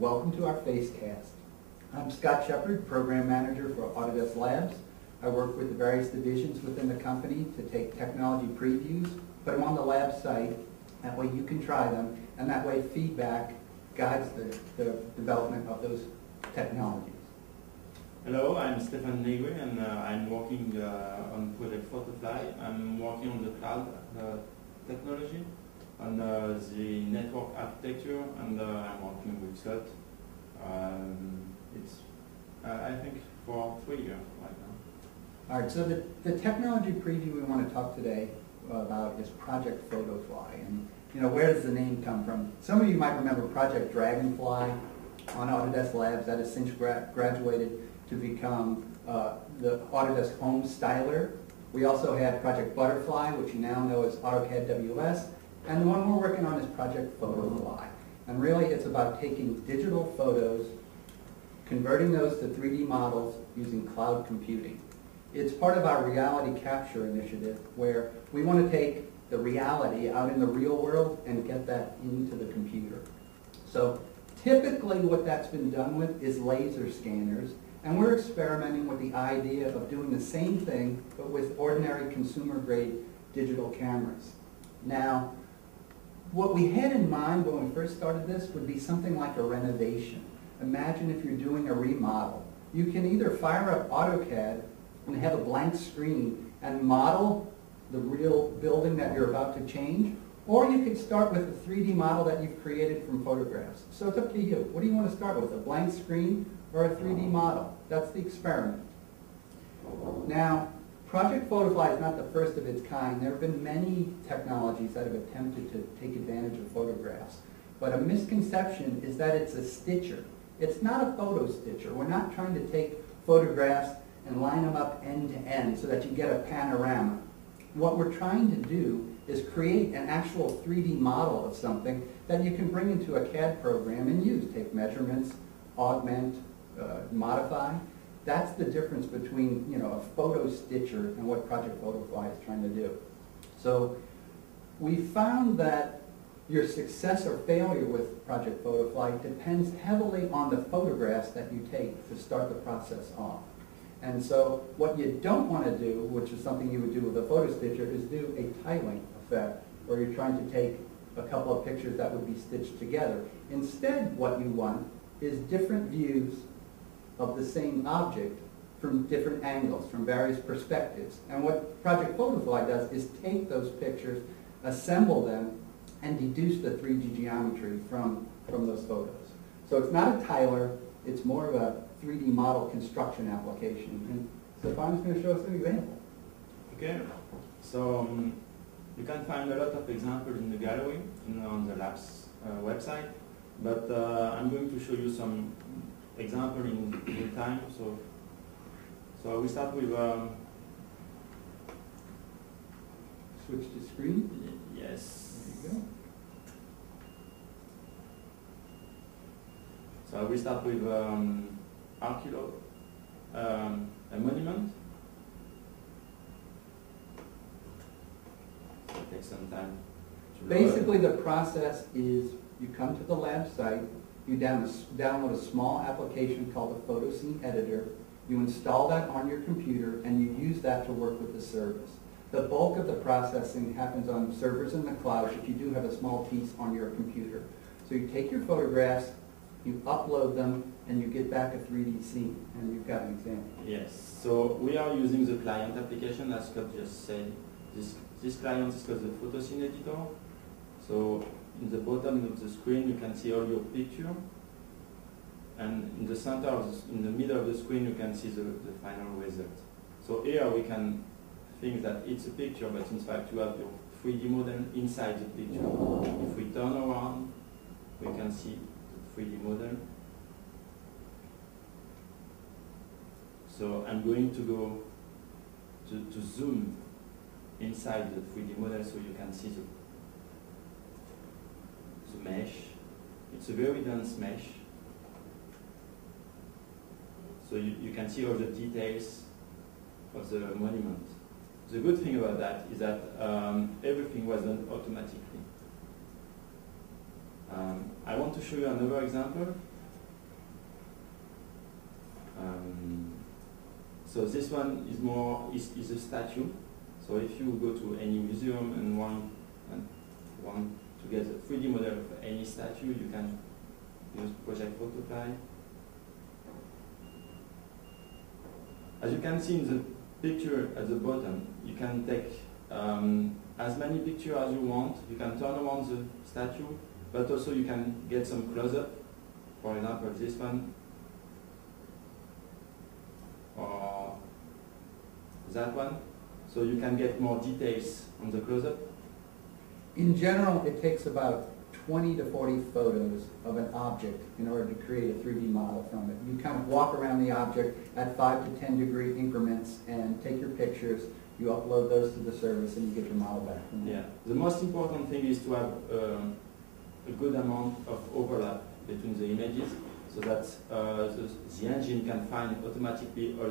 Welcome to our Facecast. I'm Scott Shepard, Program Manager for Autodesk Labs. I work with the various divisions within the company to take technology previews, put them on the lab site, that way you can try them, and that way feedback guides the development of those technologies. Hello, I'm Stefan Negri and I'm working on project Photofly. I'm working on the cloud technology, on the network architecture, and I'm working with Scott. It's, I think, for 3 years right now. All right, so the technology preview we want to talk today about is Project Photofly. And you know, where does the name come from? Some of you might remember Project Dragonfly on Autodesk Labs that has since graduated to become the Autodesk Home Styler. We also had Project Butterfly, which you now know as AutoCAD WS, and the one we're working on is Project Photofly. And really it's about taking digital photos, converting those to 3D models using cloud computing. It's part of our reality capture initiative where we want to take the reality out in the real world and get that into the computer. So typically what that's been done with is laser scanners, and we're experimenting with the idea of doing the same thing but with ordinary consumer-grade digital cameras. Now, what we had in mind when we first started this would be something like a renovation. Imagine if you're doing a remodel. You can either fire up AutoCAD and have a blank screen and model the real building that you're about to change, or you could start with a 3D model that you've created from photographs. So it's up to you. What do you want to start with, a blank screen or a 3D model? That's the experiment. Now, Project Photofly is not the first of its kind. There have been many technologies that have attempted to take advantage of photographs. But a misconception is that it's a stitcher. It's not a photo stitcher. We're not trying to take photographs and line them up end to end so that you get a panorama. What we're trying to do is create an actual 3D model of something that you can bring into a CAD program and use. Take measurements, augment, modify. That's the difference between, you know, a photo stitcher and what Project Photofly is trying to do. So we found that your success or failure with Project Photofly depends heavily on the photographs that you take to start the process off. And so what you don't want to do, which is something you would do with a photo stitcher, is do a tiling effect, where you're trying to take a couple of pictures that would be stitched together. Instead, what you want is different views of the same object from different angles, from various perspectives. And what Project Photofly does is take those pictures, assemble them, and deduce the 3D geometry from those photos. So it's not a tiler, it's more of a 3D model construction application. And Stefan's going to show us an example. Okay, so you can find a lot of examples in the gallery on the Labs website, but I'm going to show you some example in real time. So we start with switch to screen. Yes. There you go. So we start with Archilo, a monument. It takes some time to Basically, the process is you come to the lab site, you download a small application called the Photo Scene Editor, you install that on your computer, and you use that to work with the service. The bulk of the processing happens on servers in the cloud if you do have a small piece on your computer. So you take your photographs, you upload them, and you get back a 3D scene, and you've got an example. Yes, so we are using the client application, as Scott just said. This client is called the Photo Scene Editor. So in the bottom of the screen, you can see all your picture. And in the center, in the middle of the screen, you can see the final result. So here we can think that it's a picture, but in fact you have your 3D model inside the picture. If we turn around, we can see the 3D model. So I'm going to go to zoom inside the 3D model so you can see the mesh. It's a very dense mesh. So you can see all the details of the monument. The good thing about that is that everything was done automatically. I want to show you another example. So this one is more is a statue. So if you go to any museum and want to get a 3D model of any statue, you can use Project Photofly. As you can see in the picture at the bottom, you can take as many pictures as you want. You can turn around the statue, but also you can get some close-up. For example, this one, or that one. So you can get more details on the close-up. In general, it takes about 20 to 40 photos of an object in order to create a 3D model from it. You kind of walk around the object at 5 to 10 degree increments and take your pictures, you upload those to the service, and you get your model back. Yeah, the most important thing is to have a good amount of overlap between the images, so that the engine can find automatically all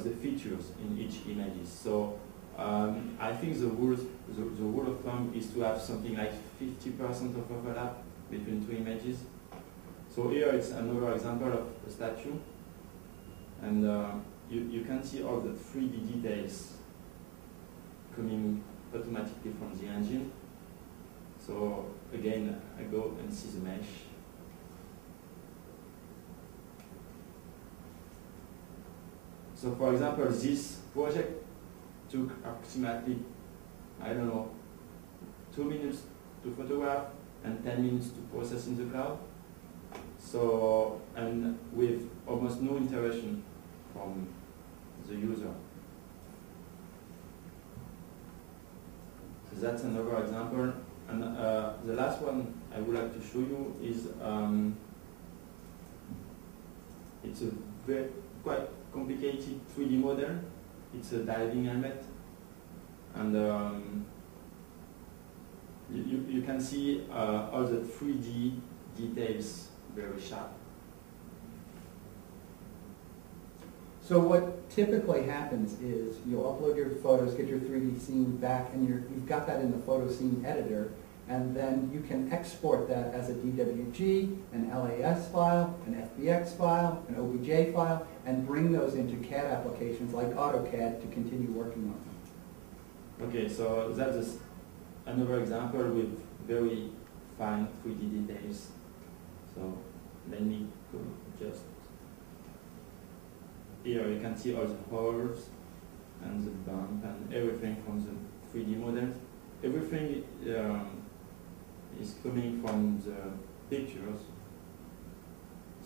the features in each image. So I think the rule of thumb is to have something like 50% of overlap between two images. So here it's another example of a statue, and you can see all the 3D details coming automatically from the engine. So again, I go and see the mesh. So for example, this project took approximately, I don't know, 2 minutes to photograph and 10 minutes to process in the cloud. So, and with almost no interaction from the user. So that's another example. And the last one I would like to show you is, it's a very quite complicated 3D model. It's a diving helmet, and you can see all the 3D details very sharp. So what typically happens is you'll upload your photos, get your 3D scene back, and you've got that in the photo scene editor, and then you can export that as a DWG, an LAS file, an FBX file, an OBJ file, and bring those into CAD applications like AutoCAD to continue working on them. Okay, so that's another example with very fine 3D details. So let me go just here. You can see all the holes and the bump and everything from the 3D models. Everything is coming from the pictures.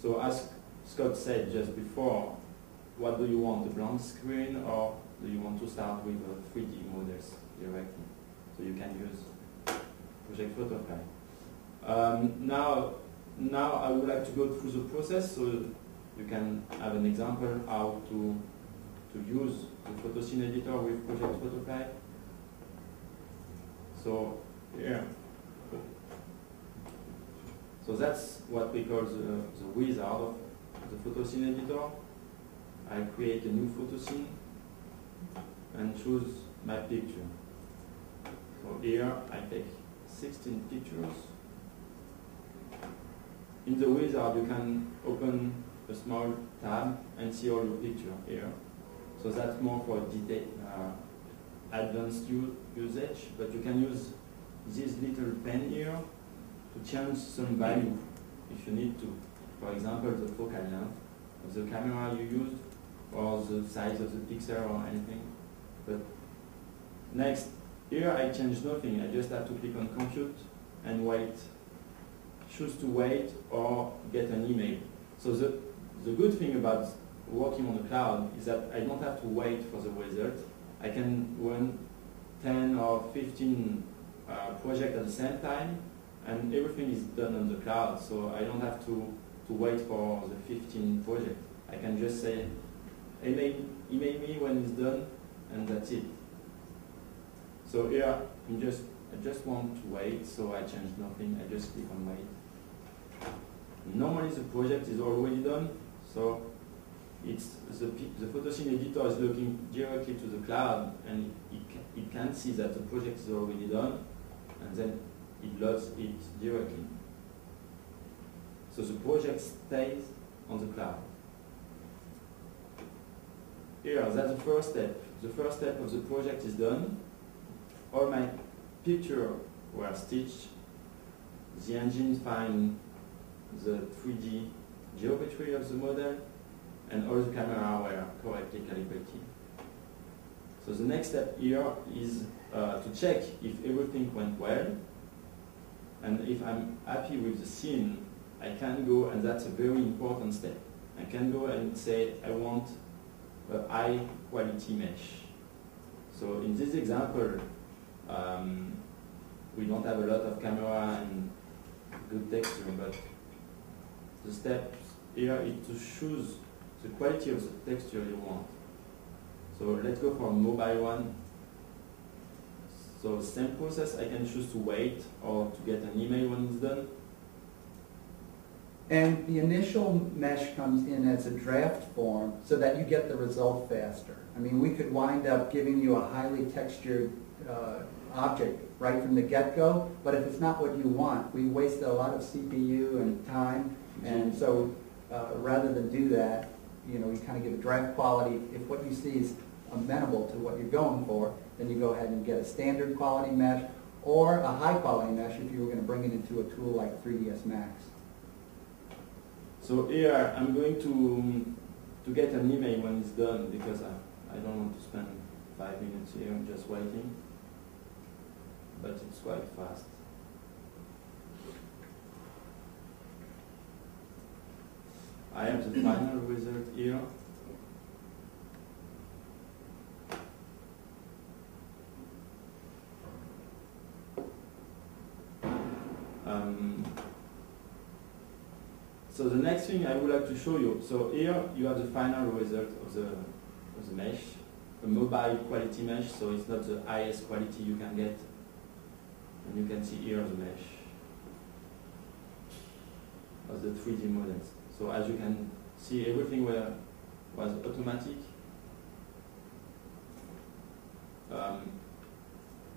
So as Scott said just before, what do you want, a blank screen, or do you want to start with 3D models directly? So you can use Project Photofly. Now I would like to go through the process so you can have an example how to use the photo scene editor with Project Photofly. So here, so that's what we call the wizard of the photo scene editor. I create a new photo scene and choose my picture. So here I take 16 pictures. In the wizard you can open a small tab and see all your picture here. So that's more for advanced usage, but you can use this little pen here to change some value if you need to. For example, the focal length of the camera you used, or the size of the pixel or anything. But next, here I change nothing. I just have to click on compute and wait. Choose to wait or get an email. So the good thing about working on the cloud is that I don't have to wait for the result. I can run 10 or 15 projects at the same time, and everything is done on the cloud, so I don't have to wait for the 15 projects. I can just say, email me when it's done, and that's it. So here, I just want to wait, so I change nothing. I just click on wait. Normally the project is already done, so it's the photo scene editor is looking directly to the cloud, and it can see that the project is already done, and then it loads it directly. So the project stays on the cloud. here, that's the first step. The first step of the project is done. All my pictures were stitched. The engine finds the 3D geometry of the model, and all the cameras were correctly calibrated. So the next step here is to check if everything went well, and if I'm happy with the scene, I can go, and that's a very important step. I can go and say I want a high quality mesh. So in this example, we don't have a lot of camera and good texture, but the steps here is to choose the quality of the texture you want. So let's go for a mobile one. So same process, I can choose to wait or to get an email when it's done. And the initial mesh comes in as a draft form so that you get the result faster. I mean, we could wind up giving you a highly textured object right from the get-go, but if it's not what you want, we wasted a lot of CPU and time, and so rather than do that, you know, you kind of give a draft quality. If what you see is amenable to what you're going for, then you go ahead and get a standard quality mesh or a high quality mesh if you were going to bring it into a tool like 3ds Max. So here I'm going to get an email when it's done, because I don't want to spend 5 minutes here just waiting, but it's quite fast. I have the final result here. So the next thing I would like to show you, so here you have the final result of the mesh, a mobile quality mesh, so it's not the highest quality you can get. And you can see here the mesh of the 3D models. So as you can see, everything was automatic.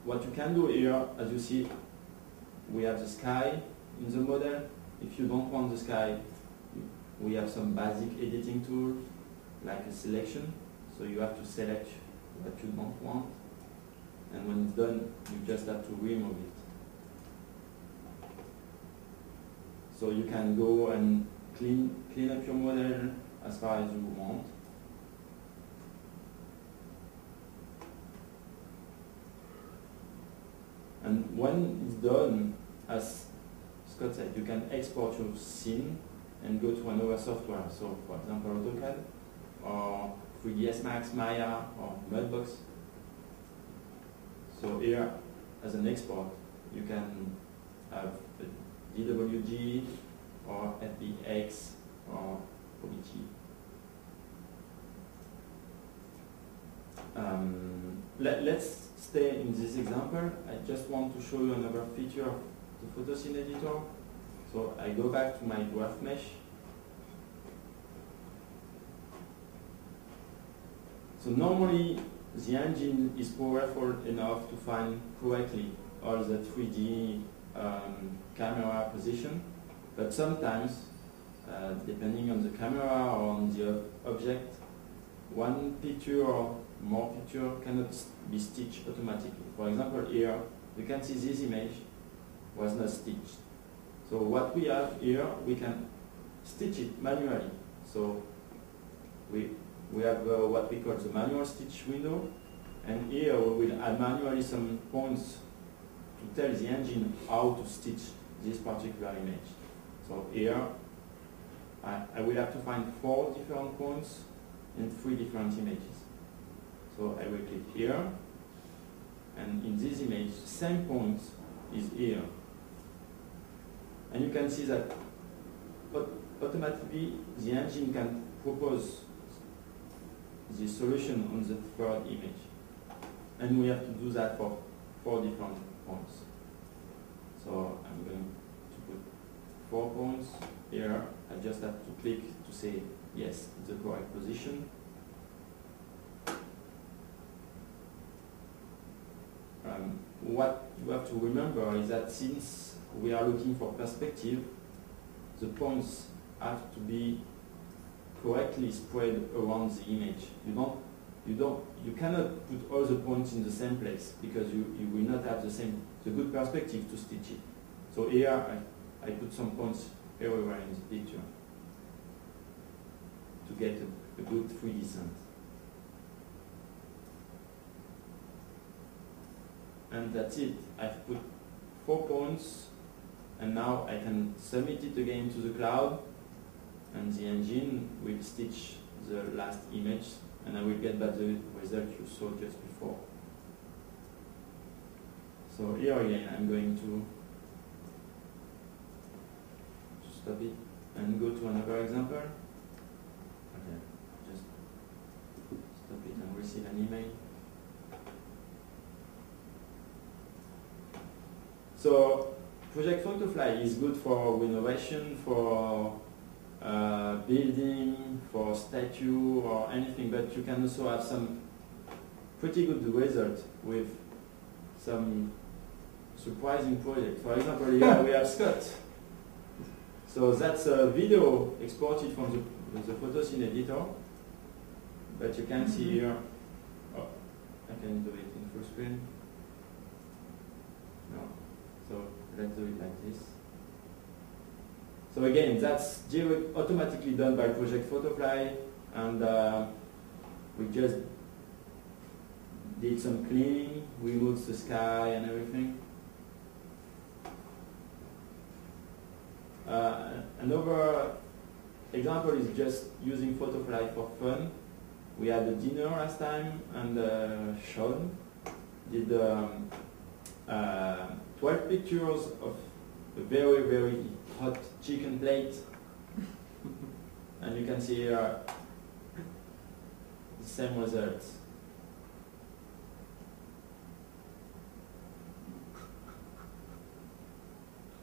What you can do here, as you see, we have the sky in the model. If you don't want the sky, we have some basic editing tool, like a selection. So you have to select what you don't want. And when it's done, you just have to remove it. So you can go and clean up your model as far as you want. And when it's done, as Scott said, you can export your scene and go to another software. So for example, AutoCAD or 3ds Max, Maya or Mudbox. So here, as an export, you can have a DWG or FBX or OBT. Let's stay in this example. I just want to show you another feature of the photo scene editor. So I go back to my graph mesh. So normally the engine is powerful enough to find correctly all the 3D camera position, but sometimes, depending on the camera or on the object, one picture or more picture cannot be stitched automatically. For example, here you can see this image was not stitched. So what we have here, we can stitch it manually. So we have what we call the manual stitch window, and here we will add manually some points to tell the engine how to stitch this particular image. So here I will have to find 4 different points in 3 different images. So I will click here, and in this image, same point is here. And you can see that automatically the engine can propose the solution on the 3rd image. And we have to do that for 4 different points. So I'm going to put 4 points here. I just have to click to say yes, it's the correct position. What you have to remember is that since we are looking for perspective, the points have to be correctly spread around the image. You don't you cannot put all the points in the same place because you will not have the good perspective to stitch it. So here I put some points everywhere in the picture to get a good 3D sense. And that's it. I've put 4 points, and now I can submit it again to the cloud, and the engine will stitch the last image, and I will get back the result you saw just before. So here again, I'm going to stop it and go to another example. Okay, just stop it and receive an email. So Project Photofly is good for renovation, for building, for statue or anything, but you can also have some pretty good results with some surprising projects. For example, here we have Scott. So that's a video exported from the Photoscene editor, but you can see here, oh, I can do it in full screen. No. So let's do it like this. So again, that's automatically done by Project Photofly, and we just did some cleaning, removed the sky and everything. Another example is just using Photofly for fun. We had a dinner last time, and Sean did 12 pictures of a very, very hot chicken plate. And you can see here the same results.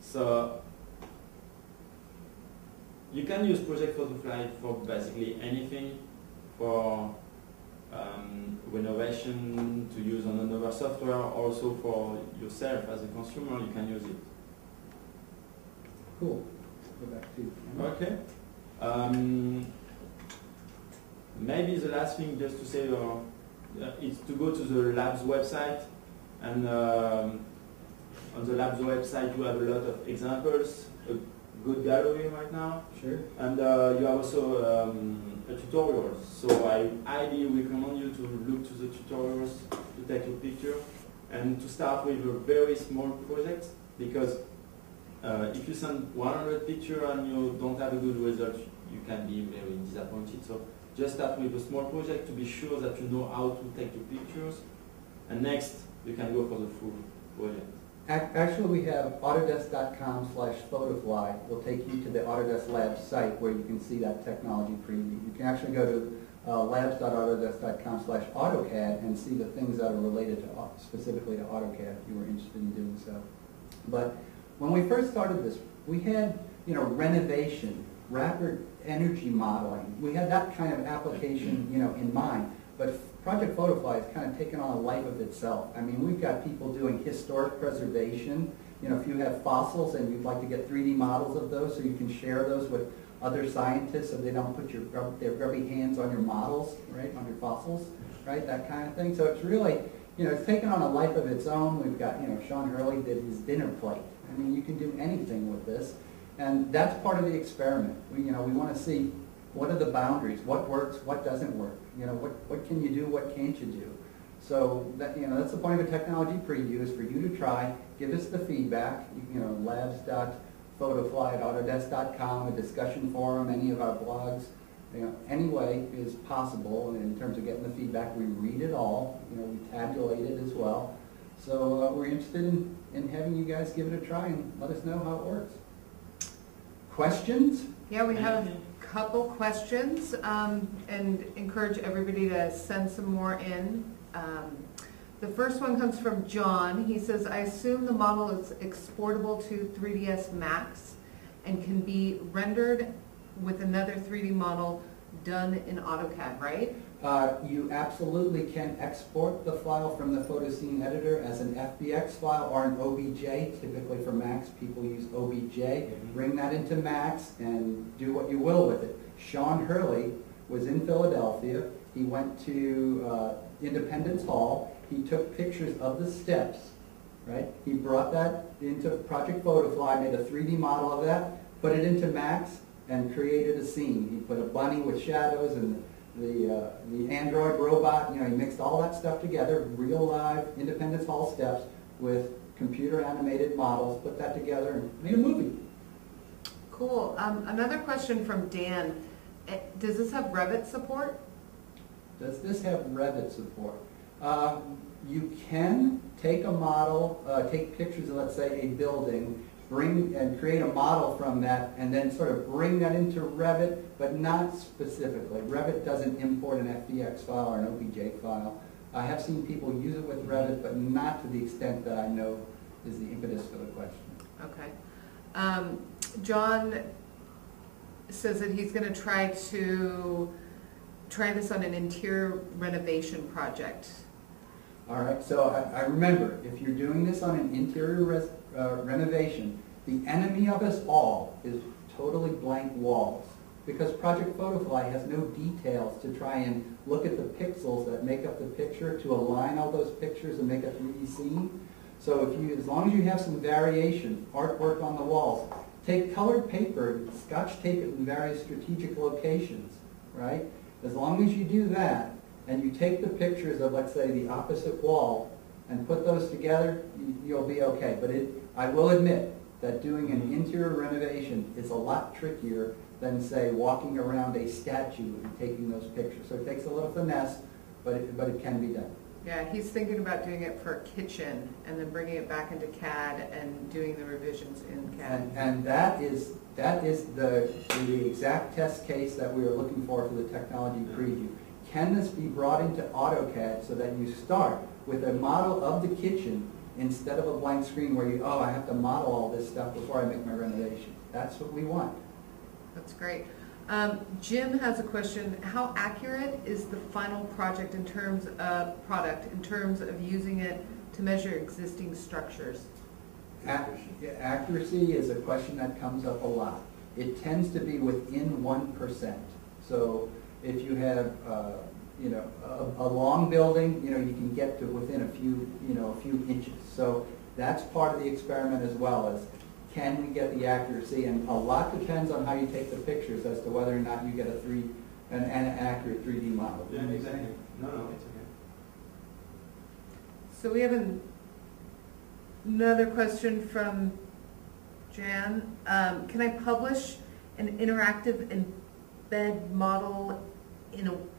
So you can use Project Photofly for basically anything, for renovation, to use on another software, also for yourself as a consumer, you can use it. Cool. Go back to Okay. Maybe the last thing just to say is to go to the Labs website, and on the Labs website you have a lot of examples, a good gallery right now. Sure. And you have also a tutorial. So I highly recommend you to look to the tutorials to take a picture, and to start with a very small project, because if you send 100 pictures and you don't have a good result, you can be very disappointed. So just start with a small project to be sure that you know how to take the pictures, and next you can go for the full project. Actually, we have Autodesk.com/Photofly will take you to the Autodesk Labs site where you can see that technology preview. You can actually go to labs.autodesk.com/AutoCAD and see the things that are related to specifically to AutoCAD if you were interested in doing so. But when we first started this, we had renovation, rapid energy modeling. We had that kind of application in mind. But Project Photofly has kind of taken on a life of itself. I mean, we've got people doing historic preservation. If you have fossils and you'd like to get 3D models of those so you can share those with other scientists so they don't put their grubby hands on your models, right, on your fossils, right, that kind of thing. So it's really, it's taken on a life of its own. We've got, Sean Hurley did his dinner plate. I mean, you can do anything with this. And that's part of the experiment. We want to see what are the boundaries, what works, what doesn't work. What can you do, what can't you do? So that, that's the point of a technology preview, is for you to try, give us the feedback, labs.photofly@autodesk.com, a discussion forum, any of our blogs, any way is possible. And in terms of getting the feedback, we read it all, we tabulate it as well. So we're interested in having you guys give it a try and let us know how it works. Questions? Yeah, we have a couple questions, and encourage everybody to send some more in. The first one comes from John. He says, I assume the model is exportable to 3ds Max and can be rendered with another 3D model done in AutoCAD, right? You absolutely can export the file from the Photoscene editor as an FBX file or an OBJ. Typically for Max, people use OBJ. Bring that into Max and do what you will with it. Sean Hurley was in Philadelphia. he went to Independence Hall, he took pictures of the steps, right? He brought that into Project Photofly, made a 3D model of that, put it into Max, and created a scene. He put a bunny with shadows and the android robot, you know, he mixed all that stuff together, real live Independence Hall steps with computer animated models, put that together and made a movie. Cool. Another question from Dan. Does this have Revit support? Does this have Revit support? You can take a model, take pictures of, let's say, a building, bring and create a model from that, and then sort of bring that into Revit, but not specifically. Revit doesn't import an FBX file or an OBJ file. I have seen people use it with Revit, but not to the extent that I know is the impetus for the question. Okay. John says that he's going to try this on an interior renovation project. All right, so I remember, if you're doing this on an interior renovation, the enemy of us all is totally blank walls, because Project Photofly has no details to try and look at the pixels that make up the picture to align all those pictures and make a 3D scene. So if you, as long as you have some variation, artwork on the walls, take colored paper, scotch tape it in various strategic locations, right? As long as you do that, and you take the pictures of, let's say, the opposite wall, and put those together, you'll be okay. But I will admit that doing an interior renovation is a lot trickier than, say, walking around a statue and taking those pictures. So it takes a little finesse, but it can be done. Yeah, he's thinking about doing it for a kitchen and then bringing it back into CAD and doing the revisions in CAD. And that is the exact test case that we are looking for the technology preview. Can this be brought into AutoCAD so that you start with a model of the kitchen instead of a blank screen where you, I have to model all this stuff before I make my renovation. That's what we want. That's great. Jim has a question. How accurate is the final project in terms of using it to measure existing structures? Accuracy is a question that comes up a lot. It tends to be within 1%. So if you have a long building, you can get to within a few inches. So that's part of the experiment as well, as can we get the accuracy? And a lot depends on how you take the pictures as to whether or not you get an accurate 3D model. Yeah, exactly. No, it's okay. So we have another question from Jan. Can I publish an interactive embed model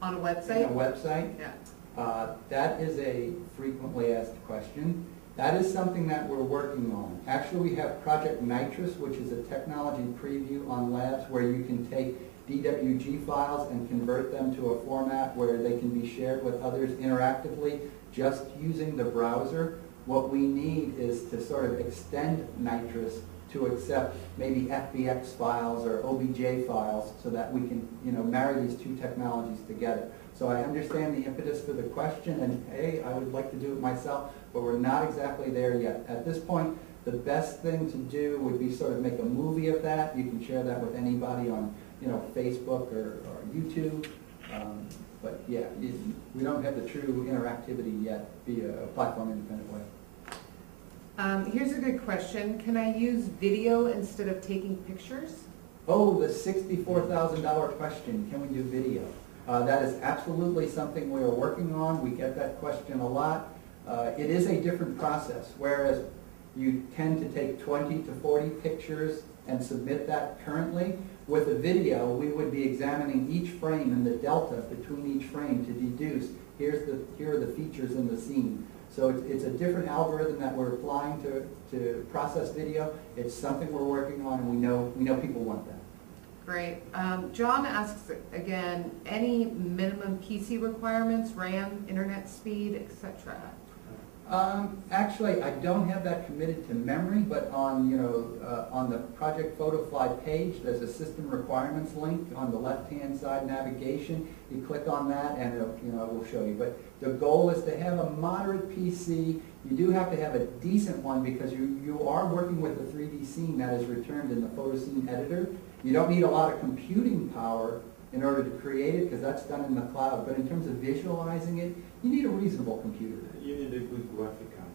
on a website? On a website? Yeah. That is a frequently asked question. That is something that we're working on. Actually, we have Project Nitrous, which is a technology preview on Labs where you can take DWG files and convert them to a format where they can be shared with others interactively just using the browser. What we need is to sort of extend Nitrous to accept maybe FBX files or OBJ files so that we can marry these two technologies together. So I understand the impetus for the question, and hey, I would like to do it myself, but we're not exactly there yet. At this point, the best thing to do would be sort of make a movie of that. You can share that with anybody on Facebook or YouTube. But yeah, we don't have the true interactivity yet via a platform independent way. Here's a good question. Can I use video instead of taking pictures? Oh, the $64,000 question, can we do video? That is absolutely something we are working on. We get that question a lot. It is a different process, whereas you tend to take 20 to 40 pictures and submit that currently. With a video, we would be examining each frame and the delta between each frame to deduce, here are the features in the scene. So it's a different algorithm that we're applying to process video. It's something we're working on, and we know people want that. Great. John asks again, any minimum PC requirements, RAM, internet speed, etc.? Actually, I don't have that committed to memory, but on the Project Photofly page, there's a system requirements link on the left-hand side navigation. You click on that, and it will show you. But the goal is to have a moderate PC. You do have to have a decent one because you are working with a 3D scene that is returned in the photo scene editor. You don't need a lot of computing power in order to create it, because that's done in the cloud. But in terms of visualizing it, you need a reasonable computer. You need a good graphic card.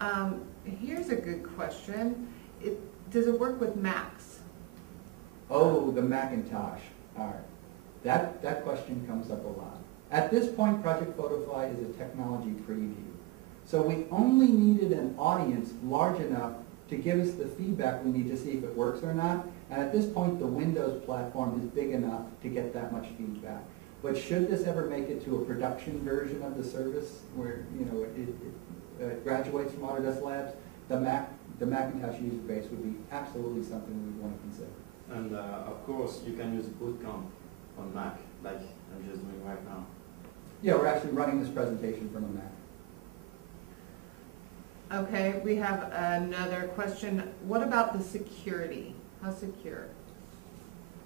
Yeah. Here's a good question. Does it work with Macs? Oh, the Macintosh. All right. That question comes up a lot. At this point, Project Photofly is a technology preview. So we only needed an audience large enough to give us the feedback we need to see if it works or not. And at this point, the Windows platform is big enough to get that much feedback. But should this ever make it to a production version of the service where it graduates from Autodesk Labs, the Macintosh user base would be absolutely something we would want to consider. And of course, you can use Bootcamp on Mac, like I'm just doing right now. Yeah, we're actually running this presentation from a Mac. Okay, we have another question. What about the security? How secure?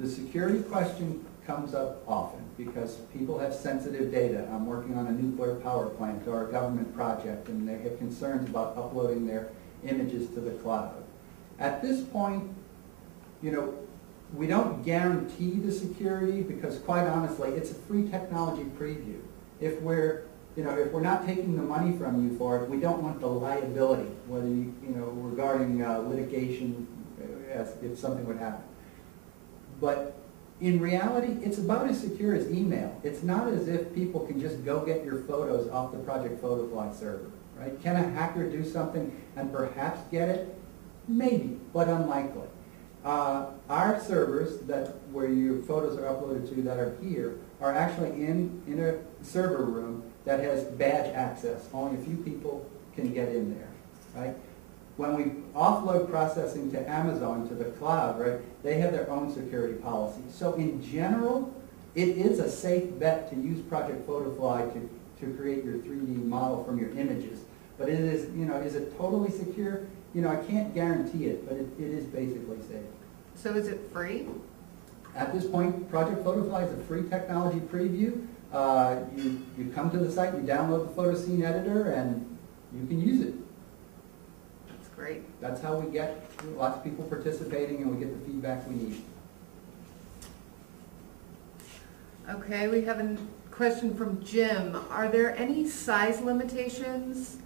The security question comes up often because people have sensitive data. I'm working on a nuclear power plant or a government project, and they have concerns about uploading their images to the cloud. At this point, we don't guarantee the security because, quite honestly, it's a free technology preview. If we're not taking the money from you for it, we don't want the liability, whether regarding litigation, if something would happen. But in reality, it's about as secure as email. It's not as if people can just go get your photos off the Project Photofly server, right? Can a hacker do something and perhaps get it? Maybe, but unlikely. Our servers where your photos are uploaded to that are here are actually in a server room that has badge access. Only a few people can get in there, right? When we offload processing to Amazon, to the cloud, right, they have their own security policy. So in general, it is a safe bet to use Project Photofly to create your 3D model from your images. But it is, is it totally secure? I can't guarantee it, but it is basically safe. So is it free? At this point, Project Photofly is a free technology preview. You come to the site, you download the photo scene editor, and you can use it. That's great. That's how we get lots of people participating, and we get the feedback we need. Okay, we have a question from Jim. Are there any size limitations,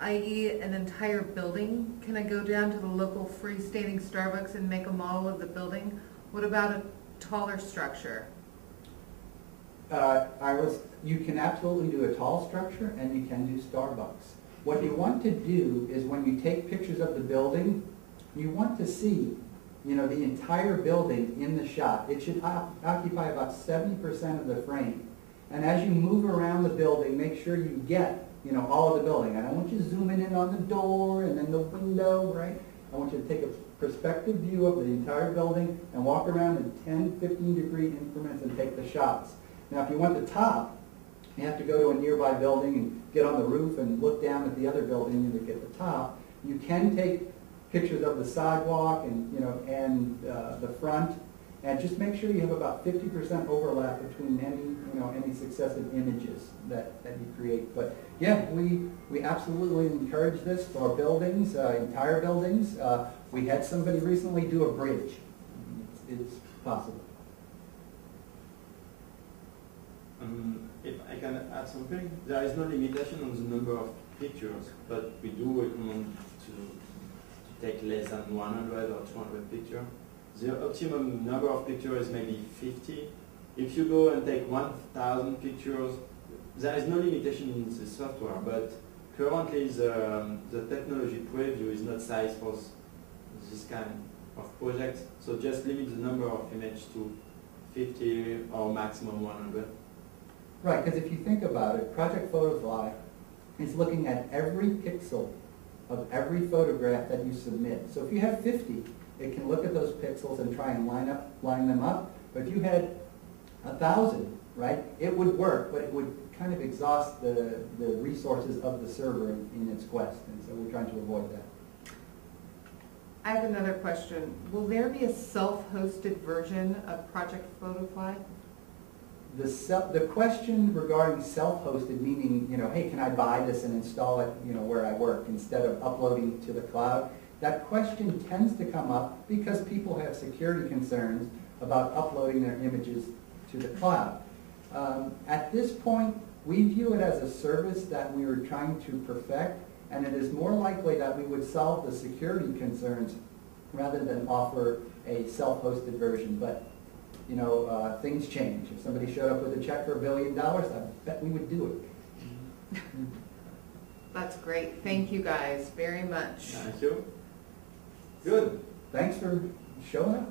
i.e. an entire building? Can I go down to the local freestanding Starbucks and make a model of the building? What about a taller structure? You can absolutely do a tall structure, and you can do Starbucks. What you want to do is when you take pictures of the building, you want to see, the entire building in the shot. It should occupy about 70% of the frame. And as you move around the building, make sure you get, all of the building. I don't want you zooming in on the door and then the window, right? I want you to take a perspective view of the entire building and walk around in 10, 15-degree increments and take the shots. Now, if you want the top, you have to go to a nearby building and get on the roof and look down at the other building to get the top. You can take pictures of the sidewalk and the front, and just make sure you have about 50% overlap between any successive images that you create. But yeah, we absolutely encourage this for buildings, entire buildings. We had somebody recently do a bridge. It's possible. If I can add something, there is no limitation on the number of pictures, but we do recommend to take less than 100 or 200 pictures. The optimum number of pictures is maybe 50. If you go and take 1,000 pictures, there is no limitation in the software, but currently the technology preview is not sized for this kind of project, so just limit the number of images to 50 or maximum 100. Right, because if you think about it, Project Photofly is looking at every pixel of every photograph that you submit. So if you have 50, it can look at those pixels and try and line them up. But if you had 1,000, right, it would work, but it would kind of exhaust the resources of the server in its quest. And so we're trying to avoid that. I have another question. Will there be a self-hosted version of Project Photofly? The question regarding self-hosted, meaning, hey, can I buy this and install it, where I work instead of uploading to the cloud? That question tends to come up because people have security concerns about uploading their images to the cloud. At this point, we view it as a service that we were trying to perfect, and it is more likely that we would solve the security concerns rather than offer a self-hosted version. But you know, things change. If somebody showed up with a check for $1 billion, I bet we would do it. That's great. Thank you guys very much. Thank you. Good. Thanks for showing up.